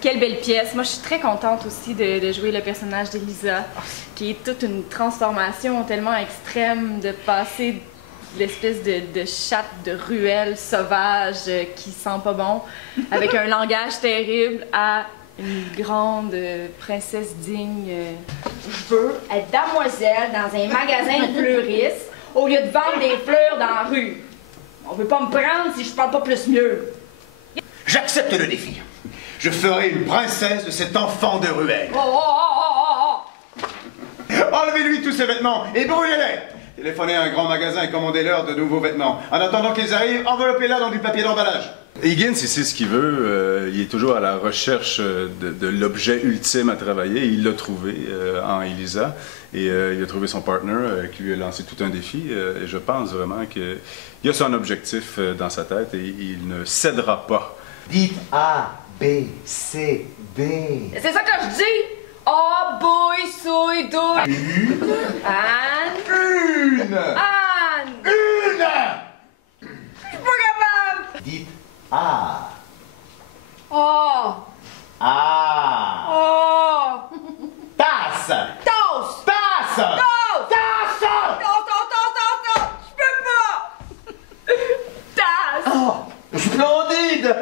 Quelle belle pièce. Moi, je suis très contente aussi de jouer le personnage d'Elisa, qui est toute une transformation tellement extrême, de passer de l'espèce de chatte de ruelle sauvage qui sent pas bon, avec un langage terrible, à une grande princesse digne. Je veux être damoiselle dans un magasin de fleuristes au lieu de vendre des fleurs dans la rue. On veut pas me prendre si je parle pas plus mieux. J'accepte le défi. Je ferai une princesse de cet enfant de ruelle. Enlevez-lui tous ses vêtements et brûlez-les. Téléphonez à un grand magasin et commandez-leur de nouveaux vêtements. En attendant qu'ils arrivent, enveloppez-la dans du papier d'emballage. Higgins, il sait ce qu'il veut. Il est toujours à la recherche de l'objet ultime à travailler. Il l'a trouvé en Elisa. Et il a trouvé son partner qui lui a lancé tout un défi. Et je pense vraiment qu'il a son objectif dans sa tête et il ne cédera pas. Dites A, B, C, D. C'est ça que je dis! A, boy, soy, douille. Anne. Une! Anne! Une! Je suis pas capable! Dites A. Oh! A. Oh! Tasse! Toast! Tasse! Toast! Tasse! Toast! Je peux pas! Tasse! Oh, splendide!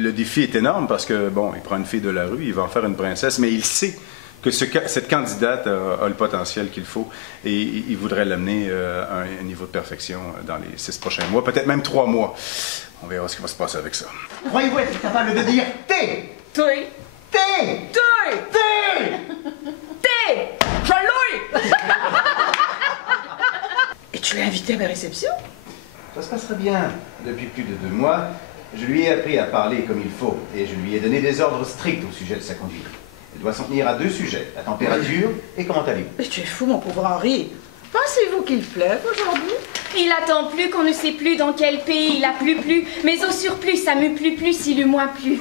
Le défi est énorme parce que, bon, il prend une fille de la rue, il va en faire une princesse, mais il sait que cette candidate a le potentiel qu'il faut et il voudrait l'amener à un niveau de perfection dans les 6 prochains mois, peut-être même 3 mois. On verra ce qui va se passer avec ça. Croyez-vous être capable de dire T? Toi! T! Toi! T! T'es! Je l'ai! Et tu l'as invité à ma réception? Ça se passera bien. Depuis plus de 2 mois, je lui ai appris à parler comme il faut et je lui ai donné des ordres stricts au sujet de sa conduite. Elle doit s'en tenir à 2 sujets, la température et comment allez-vous. Mais tu es fou, mon pauvre Henri. Pensez-vous qu'il pleuve aujourd'hui? Il attend plus qu'on ne sait plus dans quel pays il a plu, mais au surplus, ça me plus s'il eut moins plu.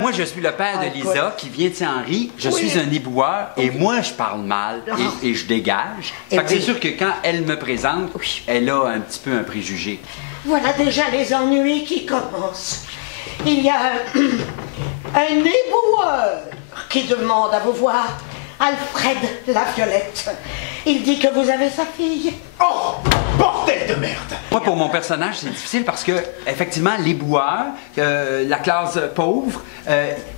Moi, je suis le père de Lisa, qui vient de Saint-Henri. Je suis un éboueur et moi, je parle mal et je dégage. Fait que c'est sûr que quand elle me présente, elle a un petit peu un préjugé. Voilà déjà les ennuis qui commencent. Il y a un éboueur qui demande à vous voir. Alfred Laviolette. Il dit que vous avez sa fille. Oh! Bordel de merde! Moi, pour mon personnage, c'est difficile parce que, effectivement, l'éboueur, la classe pauvre,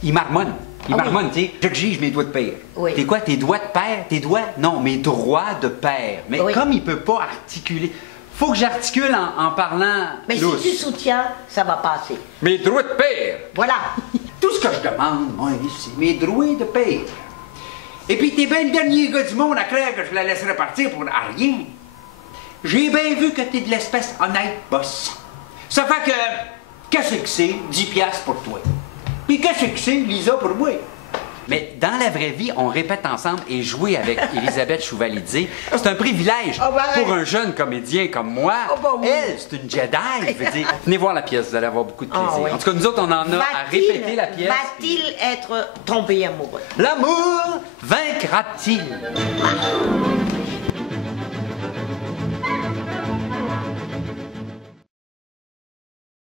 il marmonne. Il marmonne, tu sais. J'exige mes doigts de père. Oui. T'es quoi, tes doigts de père? Tes doigts? Non, mes droits de père. Mais comme il peut pas articuler, faut que j'articule en parlant Mais lousse. si tu soutiens, ça va passer. Mes droits de père! Voilà. Tout ce que je demande, moi, c'est mes droits de père. Et puis, t'es bien le dernier gars du monde à croire que je la laisserai partir pour rien. J'ai bien vu que t'es de l'espèce honnête, boss. Ça fait que, qu'est-ce que c'est 10 piastres pour toi? Puis qu'est-ce que c'est Lisa pour moi? Mais dans la vraie vie, on répète ensemble et jouer avec Elisabeth Chouvalidze, c'est un privilège pour un jeune comédien comme moi. Elle, c'est une Jedi, je veux dire. Venez voir la pièce, vous allez avoir beaucoup de plaisir. En tout cas, nous autres, on en a à répéter la pièce. Va-t-il être tombé amoureux? L'amour vaincra-t-il?